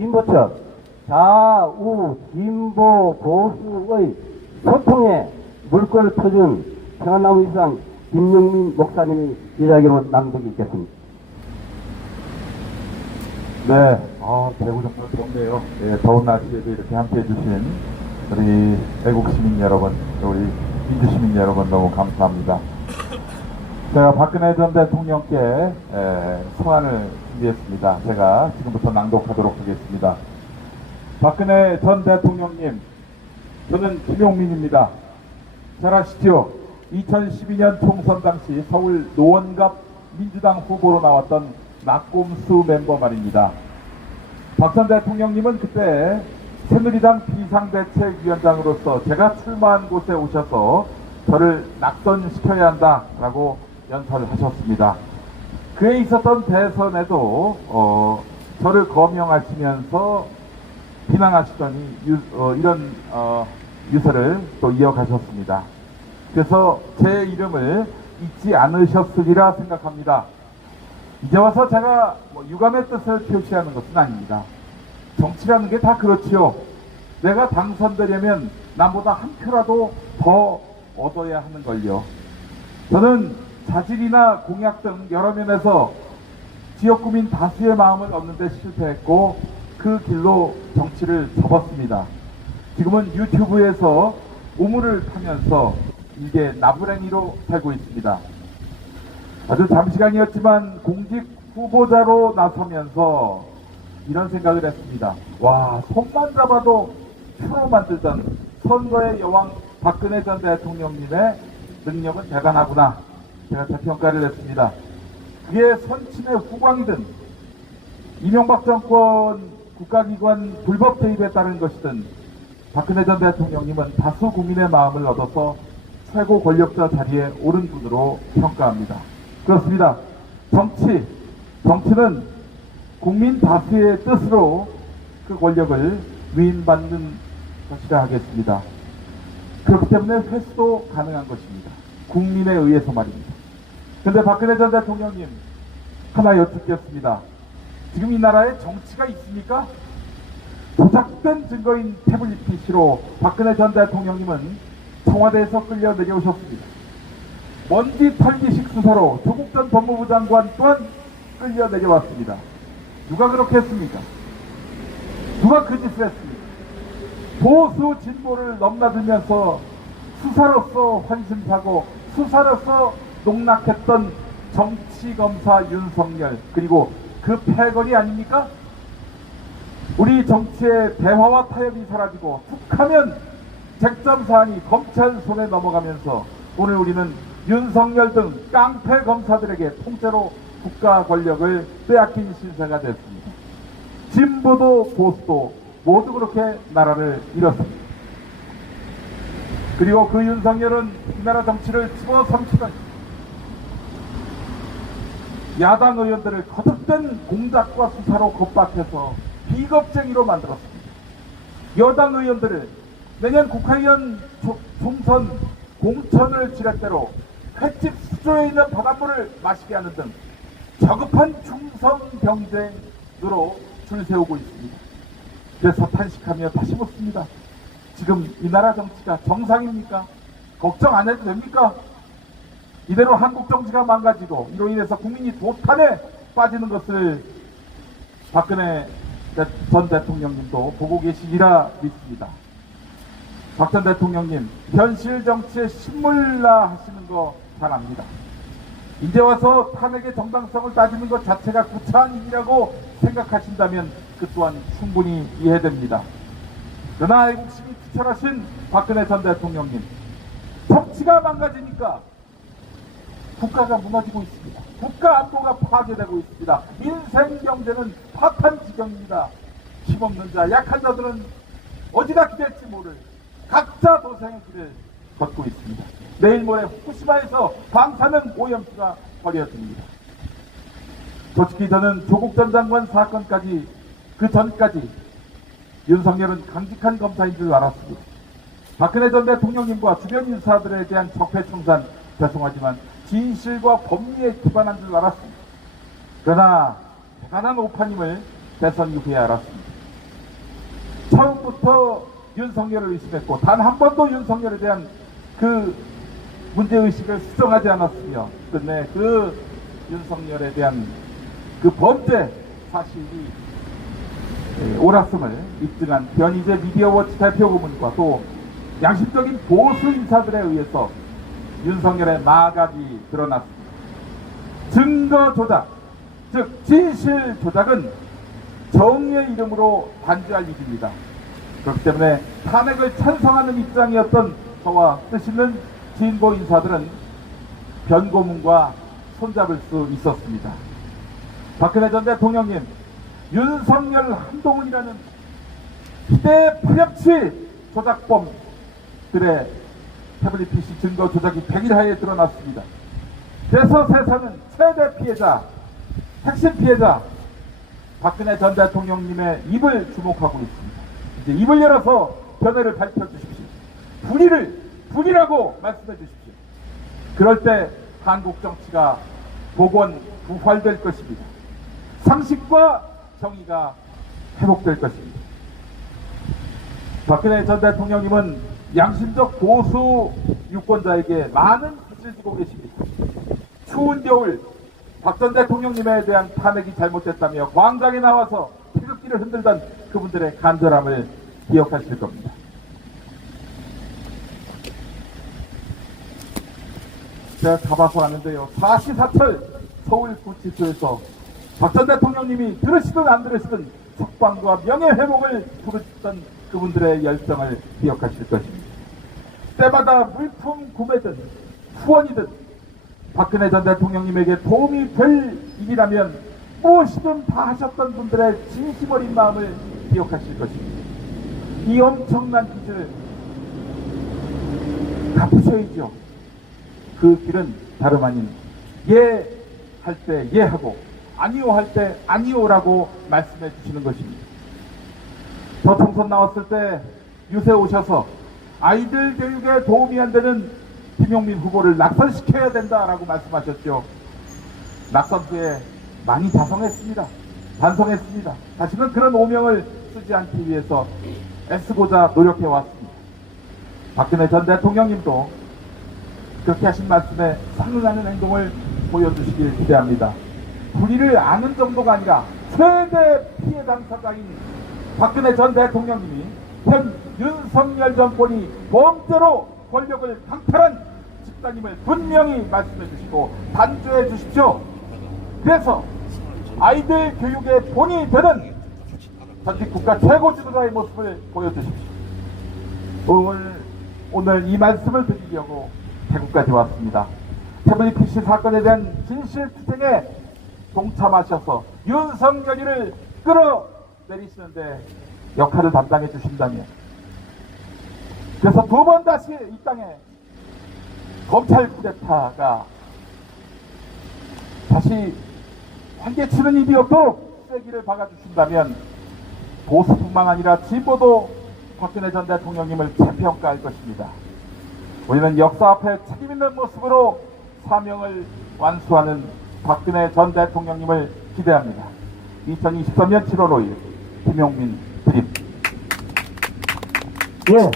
진보 측 좌우 진보 보수의 소통에 물꼬를 터준 평안나무 이상 김용민 목사님이 이야기로 낭독이 있겠습니다. 네, 대구 정말 덥네요. 예, 더운 날씨에도 이렇게 함께 해주신 우리 애국 시민 여러분, 우리 민주 시민 여러분 너무 감사합니다. 제가 박근혜 전 대통령께 서한을 준비했습니다. 제가 지금부터 낭독하도록 하겠습니다. 박근혜 전 대통령님, 저는 김용민입니다. 잘 아시죠? 2012년 총선 당시 서울 노원갑 민주당 후보로 나왔던 낙곰수 멤버 말입니다. 박 전 대통령님은 그때 새누리당 비상대책위원장으로서 제가 출마한 곳에 오셔서 저를 낙선시켜야 한다라고 연설을 하셨습니다. 그에 있었던 대선에도 저를 거명하시면서 비난하시더니 이런 유서를 또 이어가셨습니다. 그래서 제 이름을 잊지 않으셨으리라 생각합니다. 이제 와서 제가 유감의 뜻을 표시하는 것은 아닙니다. 정치라는 게 다 그렇지요. 내가 당선되려면 남보다 한 표라도 더 얻어야 하는 걸요. 저는 자질이나 공약 등 여러 면에서 지역구민 다수의 마음을 얻는 데 실패했고 그 길로 정치를 접었습니다. 지금은 유튜브에서 우물을 타면서 이게 나부랭이로 살고 있습니다. 아주 잠시간이었지만 공직 후보자로 나서면서 이런 생각을 했습니다. 와, 손만 잡아도 표로 만들던 선거의 여왕 박근혜 전 대통령님의 능력은 대단하구나. 제가 재평가를 했습니다. 그게 선친의 후광이든 이명박 정권 국가기관 불법 개입에 따른 것이든 박근혜 전 대통령님은 다수 국민의 마음을 얻어서 최고 권력자 자리에 오른 분으로 평가합니다. 그렇습니다. 정치는 국민 다수의 뜻으로 그 권력을 위임받는 것이라 하겠습니다. 그렇기 때문에 회수도 가능한 것입니다. 국민에 의해서 말입니다. 그런데 박근혜 전 대통령님, 하나 여쭙겠습니다. 지금 이 나라에 정치가 있습니까? 조작된 증거인 태블릿 PC로 박근혜 전 대통령님은 청와대에서 끌려 내려오셨습니다. 먼지 털기식 수사로 조국 전 법무부 장관 또한 끌려 내려왔습니다. 누가 그렇게 했습니까? 누가 그 짓을 했습니까? 보수 진보를 넘나들면서 수사로서 환심사고 수사로서 농락했던 정치검사 윤석열, 그리고 그 패거리 아닙니까? 우리 정치의 대화와 타협이 사라지고 툭하면 쟁점사안이 검찰 손에 넘어가면서 오늘 우리는 윤석열 등 깡패 검사들에게 통째로 국가 권력을 빼앗긴 신세가 됐습니다. 진보도 보수도 모두 그렇게 나라를 잃었습니다. 그리고 그 윤석열은 이 나라 정치를 집어삼키던 야당 의원들을 거듭된 공작과 수사로 겁박해서 비겁쟁이로 만들었습니다. 여당 의원들을 내년 국회의원 총선 공천을 지렛대로 횟집 수조에 있는 바닷물을 마시게 하는 등 저급한 중성 경쟁으로 줄 세우고 있습니다. 그래서 탄식하며 다시 묻습니다. 지금 이 나라 정치가 정상입니까? 걱정 안 해도 됩니까? 이대로 한국 정치가 망가지고 이로 인해서 국민이 도탄에 빠지는 것을 박근혜 전 대통령님도 보고 계시리라 믿습니다. 박 전 대통령님, 현실 정치에 신물라 하시는 거 잘 압니다. 이제 와서 탄핵의 정당성을 따지는 것 자체가 구차한 일이라고 생각하신다면 그 또한 충분히 이해됩니다. 그러나 애국심이 투철하신 박근혜 전 대통령님, 정치가 망가지니까 국가가 무너지고 있습니다. 국가 안보가 파괴되고 있습니다. 민생 경제는 파탄 지경입니다. 힘없는 자, 약한 자들은 어디가 기댈지 모를 각자 도생의 길을 걷고 있습니다. 내일 모레 후쿠시마에서 방사능 오염수가 버려집니다. 솔직히 저는 조국 전 장관 사건까지 그 전까지 윤석열은 강직한 검사인 줄 알았습니다. 박근혜 전 대통령님과 주변 인사들에 대한 적폐청산 죄송하지만 진실과 법리에 기반한 줄 알았습니다. 그러나 대단한 오판임을 대선 이후에 알았습니다. 처음부터 윤석열을 의심했고 단 한 번도 윤석열에 대한 그 문제의식을 수정하지 않았으며 끝내 그 윤석열에 대한 그 범죄 사실이 옳았음을 입증한 변희재 미디어워치 대표 고문과 또 양심적인 보수 인사들에 의해서 윤석열의 마각이 드러났습니다. 증거 조작, 즉 진실 조작은 정의의 이름으로 단죄할 일입니다. 그렇기 때문에 탄핵을 찬성하는 입장이었던 저와 뜻있는 진보 인사들은 변고문과 손잡을 수 있었습니다. 박근혜 전 대통령님, 윤석열 한동훈이라는 기대 파렴치 조작범들의 태블릿 PC 증거 조작이 100일 하에 드러났습니다. 그래서 세상은 최대 피해자, 핵심 피해자 박근혜 전 대통령님의 입을 주목하고 있습니다. 이제 입을 열어서 견해를 밝혀주십시오. 불의라고 말씀해 주십시오. 그럴 때 한국 정치가 복원, 부활될 것입니다. 상식과 정의가 회복될 것입니다. 박근혜 전 대통령님은 양심적 보수 유권자에게 많은 빚을 지고 계십니다. 추운 겨울 박 전 대통령님에 대한 탄핵이 잘못됐다며 광장에 나와서 태극기를 흔들던 그분들의 간절함을 기억하실 겁니다. 제가 잡아서 왔는데요. 사시사철 서울구치소에서 박 전 대통령님이 들으시든 안 들으시든 석방과 명예회복을 부르셨던 그분들의 열정을 기억하실 것입니다. 때마다 물품 구매든 후원이든 박근혜 전 대통령님에게 도움이 될 일이라면 무엇이든 다 하셨던 분들의 진심 어린 마음을 기억하실 것입니다. 이 엄청난 빚을 갚으셔야죠. 그 길은 다름 아닌 예 할 때 예하고 아니요 할 때 아니요라고 말씀해 주시는 것입니다. 저 총선 나왔을 때 유세 오셔서 아이들 교육에 도움이 안 되는 김용민 후보를 낙선시켜야 된다라고 말씀하셨죠. 낙선 후에 많이 자성했습니다. 반성했습니다. 다시는 그런 오명을 쓰지 않기 위해서 애쓰고자 노력해 왔습니다. 박근혜 전 대통령님도 그렇게 하신 말씀에 상응하는 행동을 보여주시길 기대합니다. 불의를 아는 정도가 아니라 최대 피해 당사자인 박근혜 전 대통령님이 현 윤석열 정권이 범죄로 권력을 강탈한 집단임을 분명히 말씀해 주시고 단죄해 주십시오. 그래서 아이들 교육의 본이 되는 전직 국가 최고 지도자의 모습을 보여주십시오. 오늘 이 말씀을 드리려고 대구까지 왔습니다. 태블릿 PC 사건에 대한 진실투쟁에 동참하셔서 윤석열이를 끌어내리시는데 역할을 담당해 주신다면, 그래서 두 번 다시 이 땅에 검찰 쿠데타가 다시 환기치는 일이 없도록 쐐기를 박아주신다면 보수뿐만 아니라 진보도 박근혜 전 대통령님을 재평가할 것입니다. 우리는 역사 앞에 책임 있는 모습으로 사명을 완수하는 박근혜 전 대통령님을 기대합니다. 2023년 7월 5일 김용민 드림. 예.